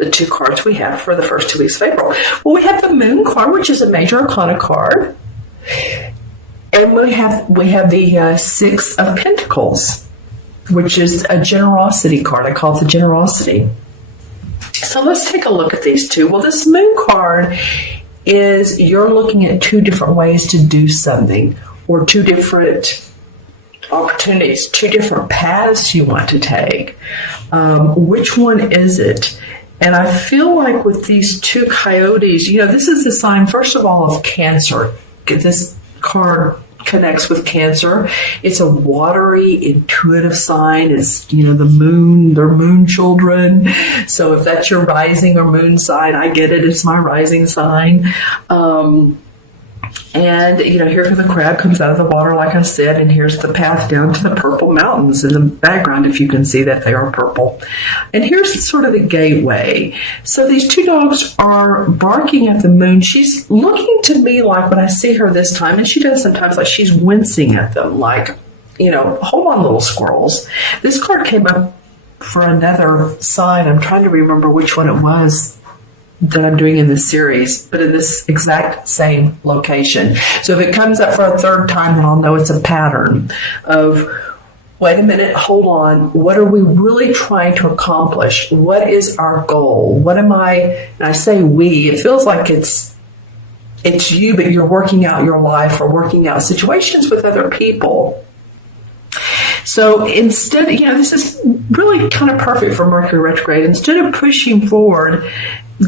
the two cards we have for the first 2 weeks of April. Well, we have the Moon card, which is a major arcana card. And we have the Six of Pentacles, which is a generosity card. I call it the generosity. So let's take a look at these two. Well, this Moon card is you're looking at two different ways to do something, or two different opportunities, two different paths you want to take. Which one is it? And I feel like with these two coyotes, this is the sign, first of all, of Cancer. This card connects with Cancer. It's a watery, intuitive sign. It's, the moon, they're moon children. So if that's your rising or moon sign, I get it. It's my rising sign. And, here the crab comes out of the water, like I said, and here's the path down to the purple mountains in the background, if you can see that they are purple. And here's sort of the gateway. So these two dogs are barking at the moon. She's looking to me like, when I see her this time, and she does sometimes, like she's wincing at them, like, hold on, little squirrels. This card came up for another sign. I'm trying to remember which one it was that I'm doing in this series, but in this exact same location. So if it comes up for a third time, then I'll know it's a pattern of, wait a minute, hold on, what are we really trying to accomplish? What is our goal? What am I, and I say we, it feels like it's you, but you're working out your life or working out situations with other people. So instead, this is really kind of perfect for Mercury retrograde. Instead of pushing forward,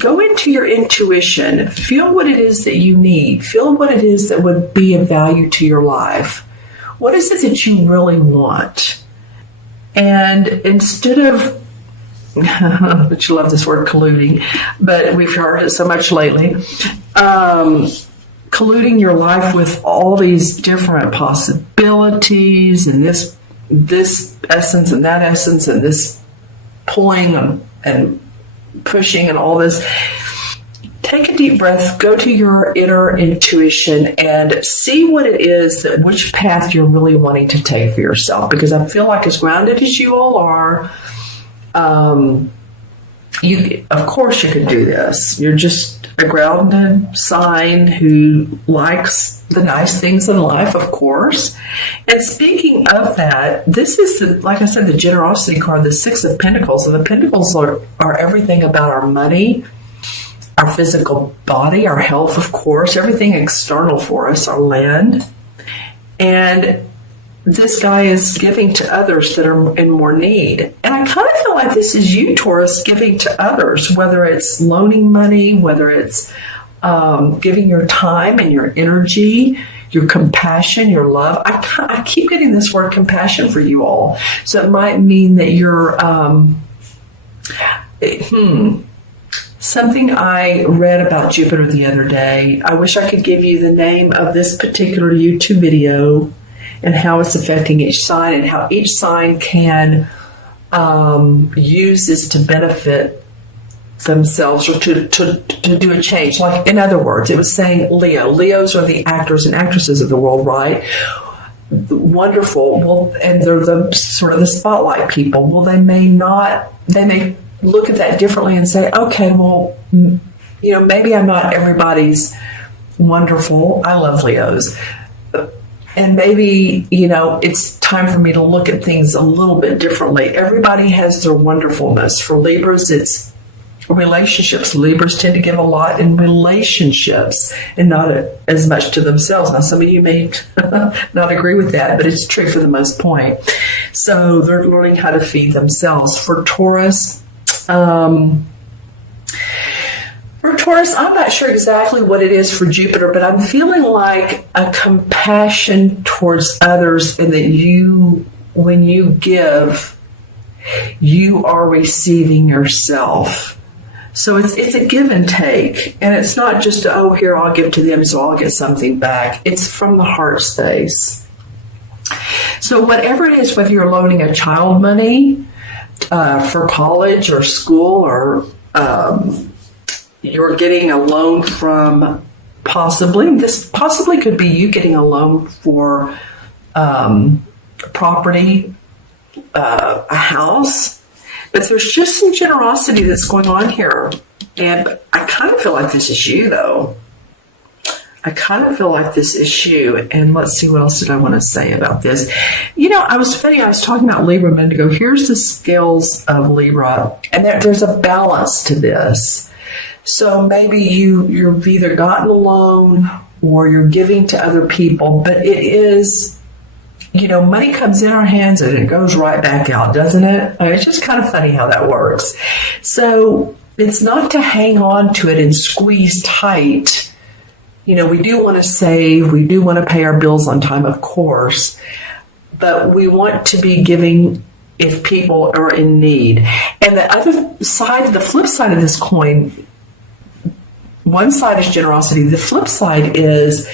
go into your intuition. Feel what it is that you need. Feel what it is that would be of value to your life. What is it that you really want? And instead of, but you love this word colluding, but we've heard it so much lately, colluding your life with all these different possibilities and this essence and that essence and this pulling and pushing and all this. Take a deep breath, go to your inner intuition and see what it is, which path you're really wanting to take for yourself. Because I feel like as grounded as you all are, of course you can do this. You're just a grounded sign who likes the nice things in life, of course. And speaking of that, this is, like I said, the generosity card, the Six of Pentacles. And the Pentacles are everything about our money, our physical body, our health, of course, everything external for us, our land. And this guy is giving to others that are in more need. And I kind of feel like this is you, Taurus, giving to others, whether it's loaning money, whether it's giving your time and your energy, your compassion, your love. I keep getting this word compassion for you all. So it might mean that you're, something I read about Jupiter the other day. I wish I could give you the name of this particular YouTube video and how it's affecting each sign and how each sign can use this to benefit themselves or to do a change. Like, in other words, it was saying Leos are the actors and actresses of the world, right? Wonderful. Well, and they're the sort of the spotlight people. Well, they may look at that differently and say, okay, well, maybe I'm not everybody's wonderful. I love Leos. And maybe, it's time for me to look at things a little bit differently. Everybody has their wonderfulness. For Libras, it's relationships. Libras tend to give a lot in relationships and not as much to themselves. Now, some of you may not agree with that, but it's true for the most point. So they're learning how to feed themselves. For Taurus, I'm not sure exactly what it is for Jupiter, but I'm feeling like a compassion towards others, and that when you give, you are receiving yourself. So it's a give and take, and it's not just, here, I'll give to them so I'll get something back. It's from the heart space. So whatever it is, whether you're loaning a child money for college or school, or you're getting a loan from this possibly could be you getting a loan for property, a house. But there's just some generosity that's going on here. And I kind of feel like this is you, though. I kind of feel like this is you. And let's see, what else did I want to say about this? I was talking about Libra a minute ago. Here's the scales of Libra. And there's a balance to this. So maybe you've either gotten a loan or you're giving to other people. But it is, money comes in our hands and it goes right back out, doesn't it? It's just kind of funny how that works. So it's not to hang on to it and squeeze tight. We do want to save, we do want to pay our bills on time, of course, but we want to be giving if people are in need. And the other side, the flip side of this coin, one side is generosity, the flip side is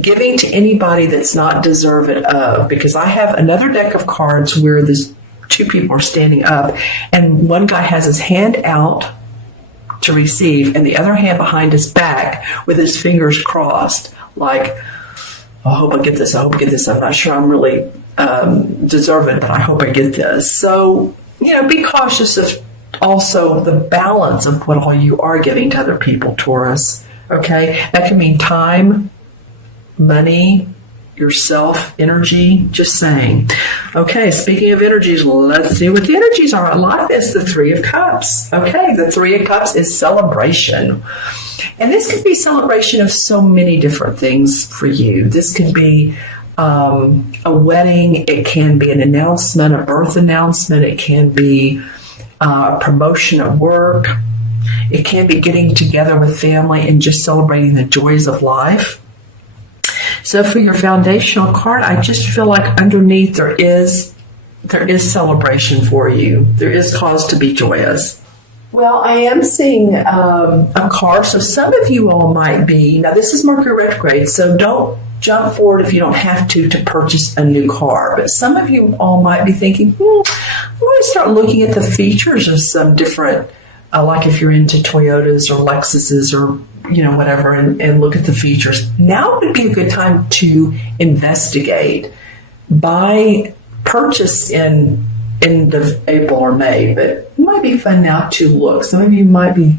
giving to anybody that's not deserving of, because I have another deck of cards where there's two people are standing up and one guy has his hand out to receive and the other hand behind his back with his fingers crossed, like, I hope I get this, I hope I get this, I'm not sure I'm really deserving, but I hope I get this. So, be cautious of also the balance of what all you are giving to other people, Taurus. Okay? That can mean time, money, yourself, energy, just saying. Okay, speaking of energies, let's see what the energies are. I like this, the Three of Cups. Okay, the Three of Cups is celebration. And this could be celebration of so many different things for you. This could be a wedding. It can be an announcement, a birth announcement. It can be a promotion at work. It can be getting together with family and just celebrating the joys of life. So for your foundational card, I just feel like underneath there is celebration for you. There is cause to be joyous. Well, I am seeing a car, so some of you all might be, now this is Mercury retrograde, so don't jump forward if you don't have to purchase a new car. But some of you all might be thinking, I'm going to start looking at the features of some different, like if you're into Toyotas or Lexuses or whatever, and look at the features. Now would be a good time to investigate. Purchase in end of April or May, but it might be fun now to look. Some of you might be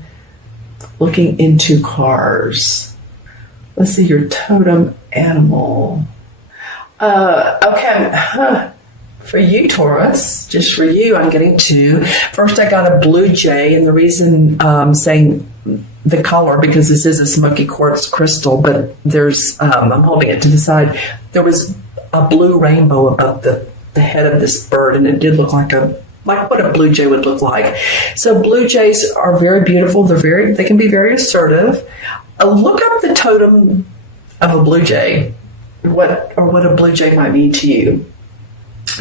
looking into cars. Let's see, your totem animal. Okay. For you, Taurus, just for you, I'm getting two. First, I got a blue jay, and the reason I'm saying the color, because this is a smoky quartz crystal, but there's, I'm holding it to the side, there was a blue rainbow above the head of this bird, and it did look like what a blue jay would look like. So blue jays are very beautiful. They can be very assertive. Look up the totem of a blue jay, what a blue jay might mean to you.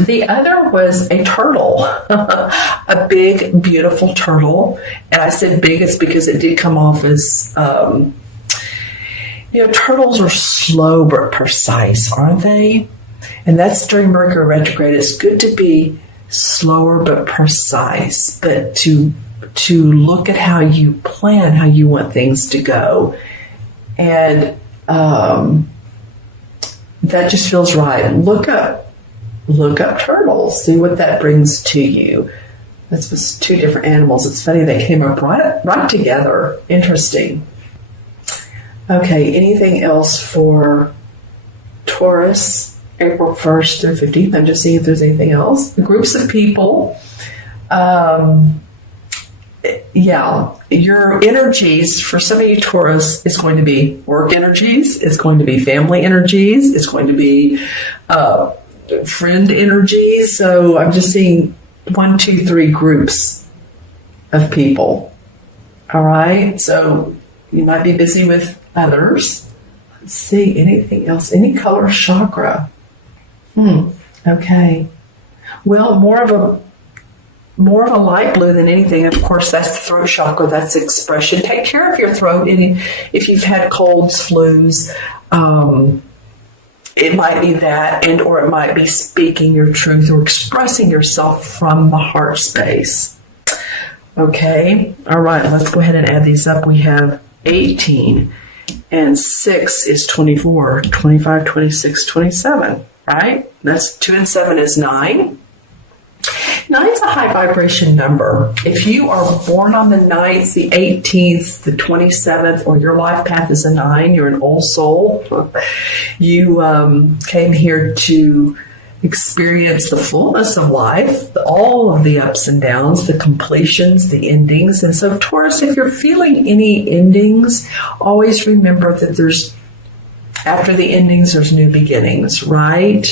The other was a turtle, a big, beautiful turtle. And I said big, it's because it did come off as, turtles are slow but precise, aren't they? And that's during Mercury retrograde. It's good to be slower but precise, but to look at how you plan, how you want things to go. And that just feels right. Look up turtles. See what that brings to you. This was two different animals. It's funny they came up right together. Interesting. Okay, anything else for Taurus, April 1st through 15th? I'm just seeing if there's anything else. Groups of people. Your energies, for some of you Taurus, is going to be work energies, it's going to be family energies, it's going to be friend energies. So I'm just seeing 1, 2, 3 groups of people. All right. So you might be busy with others. Let's see, anything else? Any color chakra? Okay. Well, more of a light blue than anything. Of course, that's the throat chakra. That's expression. Take care of your throat. If you've had colds, flus, it might be that, or it might be speaking your truth or expressing yourself from the heart space. Okay. All right. Let's go ahead and add these up. We have 18 and 6 is 24, 25, 26, 27, right? That's 2 and 7 is 9. Nine's a high vibration number. If you are born on the 9th, the 18th, the 27th, or your life path is a 9, you're an old soul. You came here to experience the fullness of life, all of the ups and downs, the completions, the endings. And so, Taurus, if you're feeling any endings, always remember that after the endings, there's new beginnings, right?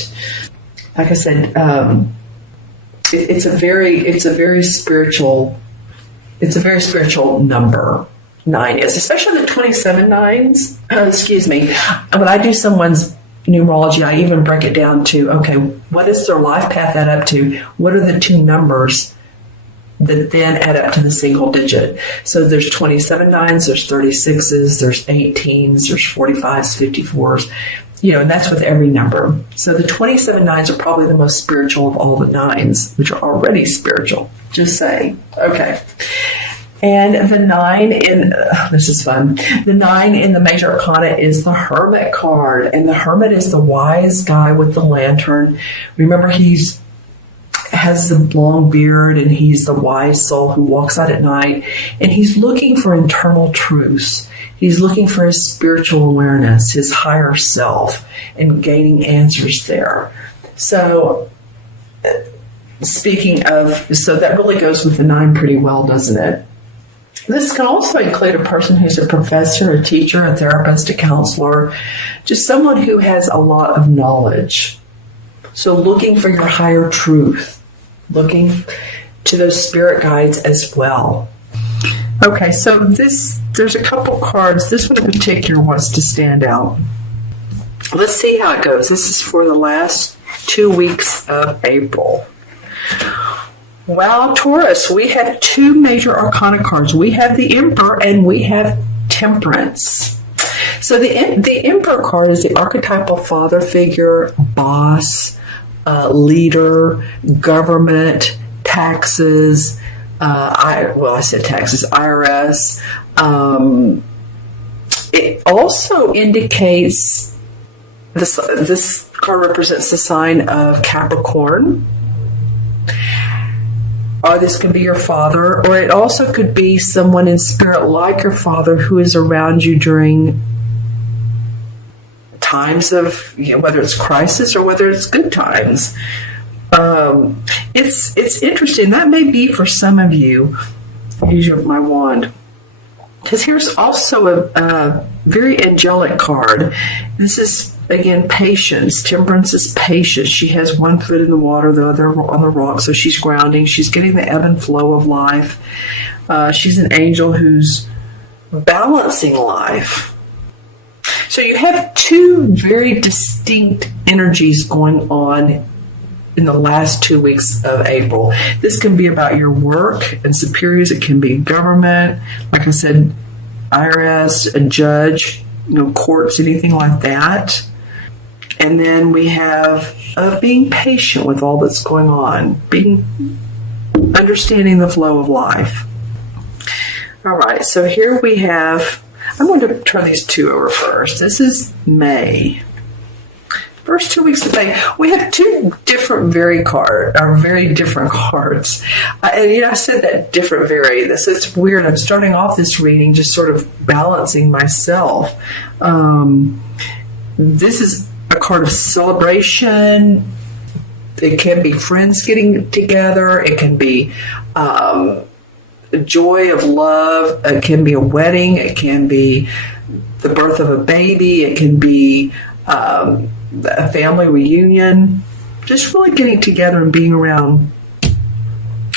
Like I said, it's a very spiritual number. 9 is, especially the 27 nines. Excuse me. When I do someone's numerology, I even break it down to, okay, what is their life path add up to? What are the 2 numbers that then add up to the single digit? So there's 27 nines, there's 36s, there's 18s, there's 45s, 54s, and that's with every number. So the 27 nines are probably the most spiritual of all the nines, which are already spiritual. Just saying. Okay. And the 9 this is fun. The 9 in the major arcana is the Hermit card. And the Hermit is the wise guy with the lantern. Remember, has the long beard, and he's the wise soul who walks out at night. And he's looking for internal truths. He's looking for his spiritual awareness, his higher self, and gaining answers there. So, so that really goes with the 9 pretty well, doesn't it? This can also include a person who's a professor, a teacher, a therapist, a counselor, just someone who has a lot of knowledge. So looking for your higher truth, looking to those spirit guides as well. Okay, so there's a couple cards. This one in particular wants to stand out. Let's see how it goes. This is for the last 2 weeks of April. Wow, Taurus, we have 2 major arcana cards. We have the Emperor and we have Temperance. So the Emperor card is the archetypal father figure, boss, leader, government, taxes. I said taxes, IRS. It also indicates this card represents the sign of Capricorn. Or this could be your father, or it also could be someone in spirit like your father who is around you during times of, whether it's crisis or whether it's good times. It's interesting. That may be for some of you. Use my wand. Because here's also a very angelic card. This is, again, patience. Temperance is patience. She has one foot in the water, the other on the rock, so she's grounding. She's getting the ebb and flow of life. She's an angel who's balancing life. So you have 2 very distinct energies going on in the last 2 weeks of April. This can be about your work and superiors. It can be government, like I said, IRS, a judge, courts, anything like that. And then we have being patient with all that's going on, understanding the flow of life. All right, so here we have, I'm going to turn these 2 over first. This is May. First 2 weeks of May, we have 2 different very different cards. And I said that different very. It's weird. I'm starting off this reading just sort of balancing myself. This is a card of celebration. It can be friends getting together. It can be joy of love. It can be a wedding. It can be the birth of a baby. It can be a family reunion. Just really getting together and being around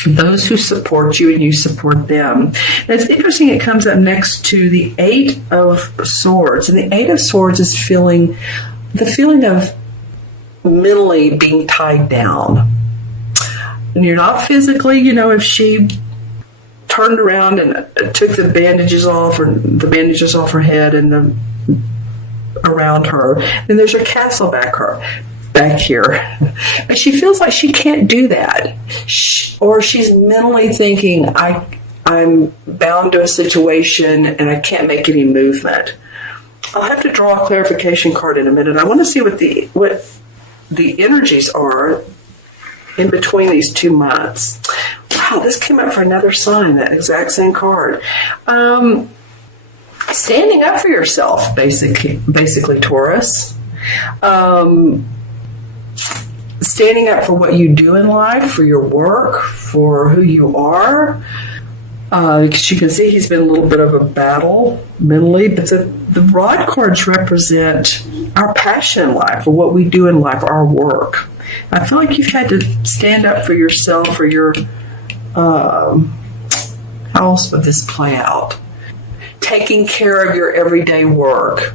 those who support you and you support them. And it's interesting, it comes up next to the 8 of Swords. And the 8 of Swords is the feeling of mentally being tied down. And you're not physically, if she turned around and took the bandages off her head and around her, and there's a castle back here. And she feels like she can't do that. Or she's mentally thinking, I'm bound to a situation and I can't make any movement. I'll have to draw a clarification card in a minute. I want to see what the energies are in between these 2 months. Wow, this came up for another sign, that exact same card. Standing up for yourself, basically Taurus. Standing up for what you do in life, for your work, for who you are. Because you can see he's been a little bit of a battle mentally, but the rod cards represent our passion in life, or what we do in life, our work. I feel like you've had to stand up for yourself, for your, how else would this play out? Taking care of your everyday work.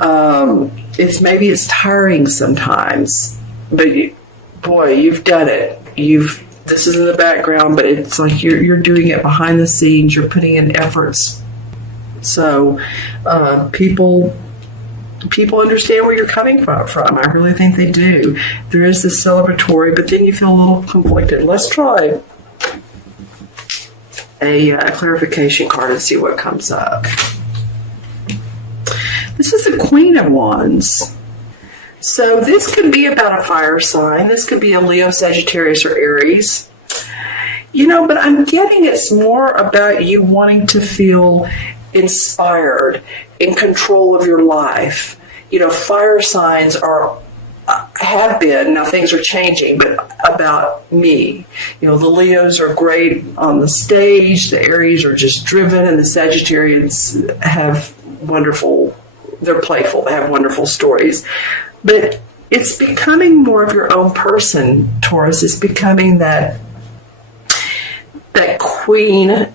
Maybe it's tiring sometimes, but boy, you've done it. This is in the background, but it's like you're doing it behind the scenes. You're putting in efforts. So people understand where you're coming from. I really think they do. There is this celebratory, but then you feel a little conflicted. Let's try a clarification card and see what comes up. This is the Queen of Wands. So this could be about a fire sign. This could be a Leo, Sagittarius, or Aries. But I'm getting it's more about you wanting to feel inspired, in control of your life. Fire signs have been, now things are changing, but about me. The Leos are great on the stage, the Aries are just driven, and the Sagittarians have they're playful, they have wonderful stories. But it's becoming more of your own person, Taurus. It's becoming that queen, and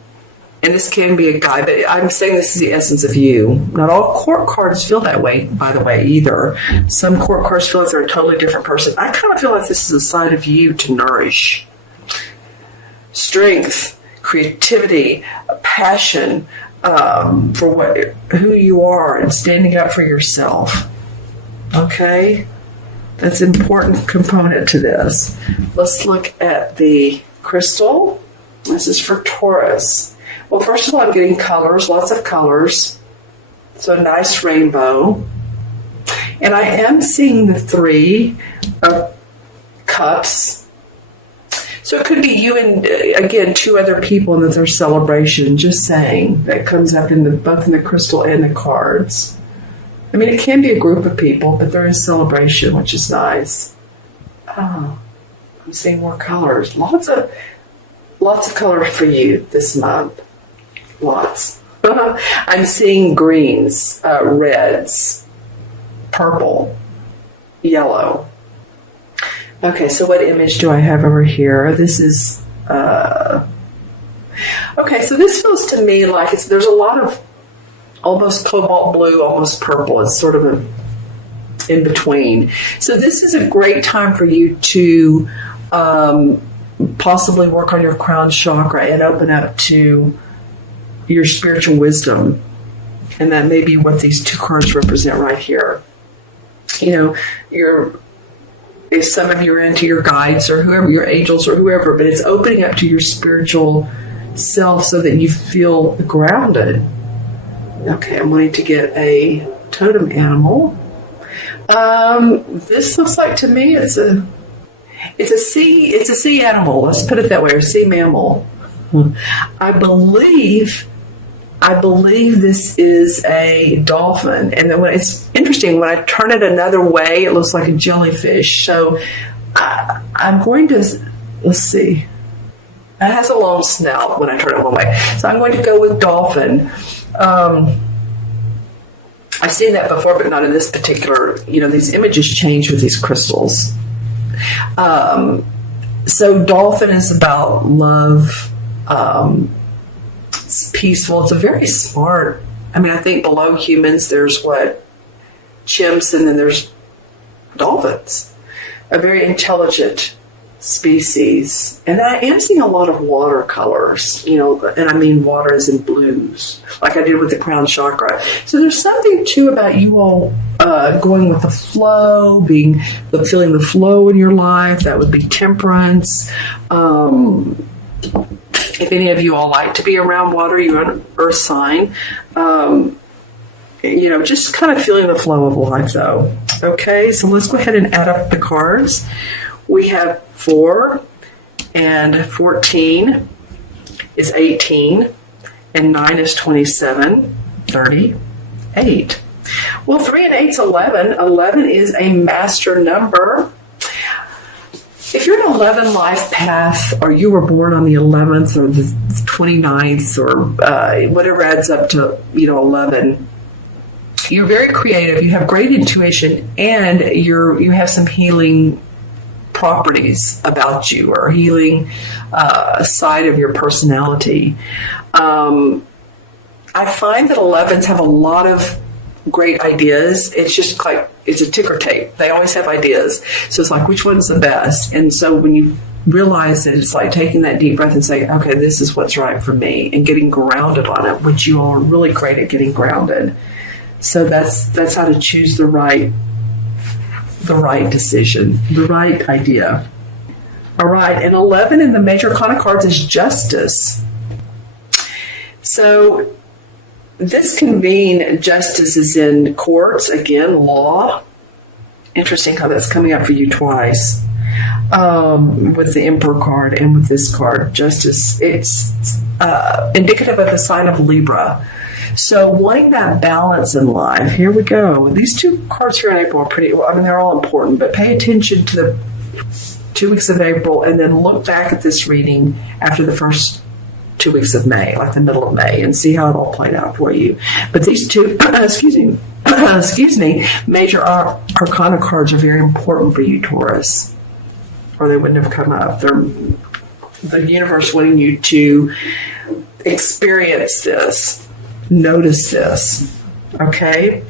this can be a guy, but I'm saying this is the essence of you. Not all court cards feel that way, by the way, either. Some court cards feel like they're a totally different person. I kind of feel like this is a side of you to nourish. Strength, creativity, passion for who you are, and standing up for yourself. Okay? That's an important component to this. Let's look at the crystal. This is for Taurus. Well, first of all, I'm getting colors, lots of colors. So a nice rainbow. And I am seeing the 3 of cups. So it could be you and, again, 2 other people in their celebration, just saying. That comes up both in the crystal and the cards. I mean, it can be a group of people, but there is celebration, which is nice. Oh, I'm seeing more colors. Lots of colors for you this month. Lots. I'm seeing greens, reds, purple, yellow. Okay, so what image do I have over here? This is, okay, so this feels to me like there's a lot of almost cobalt blue, almost purple. It's sort of in between. So this is a great time for you to possibly work on your crown chakra and open up to your spiritual wisdom. And that may be what these 2 cards represent right here. If some of you are into your guides or whoever, your angels or whoever, but it's opening up to your spiritual self so that you feel grounded. Okay, I'm wanting to get a totem animal. This looks like to me it's a sea animal. Let's put it that way, or sea mammal. I believe this is a dolphin, and then it's interesting when I turn it another way, it looks like a jellyfish. So I'm going to let's see. It has a long snout when I turn it one way, so I'm going to go with dolphin. I've seen that before, but not in this particular. These images change with these crystals. So dolphin is about love. It's peaceful. It's a very smart. I think below humans, there's chimps, and then there's dolphins. A very intelligent species. And I am seeing a lot of watercolors, and I mean water as in blues, like I did with the crown chakra. So there's something too about you all going with the flow, feeling the flow in your life. That would be temperance. If any of you all like to be around water, you're an earth sign. Just kind of feeling the flow of life, though. Okay, so let's go ahead and add up the cards. we have 4 and 14 is 18, and 9 is 27, 38. Well, 3 and 8 is 11. 11 is a master number. If you're an 11 life path, or you were born on the 11th or the 29th, or whatever adds up to 11, you're very creative. You have great intuition, and you have some healing properties about you, or healing side of your personality. I find that 11s have a lot of great ideas. It's just like, it's a ticker tape. They always have ideas. So it's like, which one's the best? And so when you realize that, it's like taking that deep breath and saying, okay, this is what's right for me, and getting grounded on it, which you all are really great at getting grounded. So that's how to choose the right decision, the right idea. All right, and 11 in the major arcana cards is justice. So this can mean justice is in courts, again, law. Interesting how that's coming up for you twice. With the Emperor card and with this card, justice. It's indicative of the sign of Libra. So wanting that balance in life, here we go. These two cards here in April are pretty, they're all important, but pay attention to the 2 weeks of April, and then look back at this reading after the first 2 weeks of May, like the middle of May, and see how it all played out for you. But these two, excuse me, major arcana cards are very important for you, Taurus, or they wouldn't have come up. They're the universe wanting you to experience this, notice this, okay?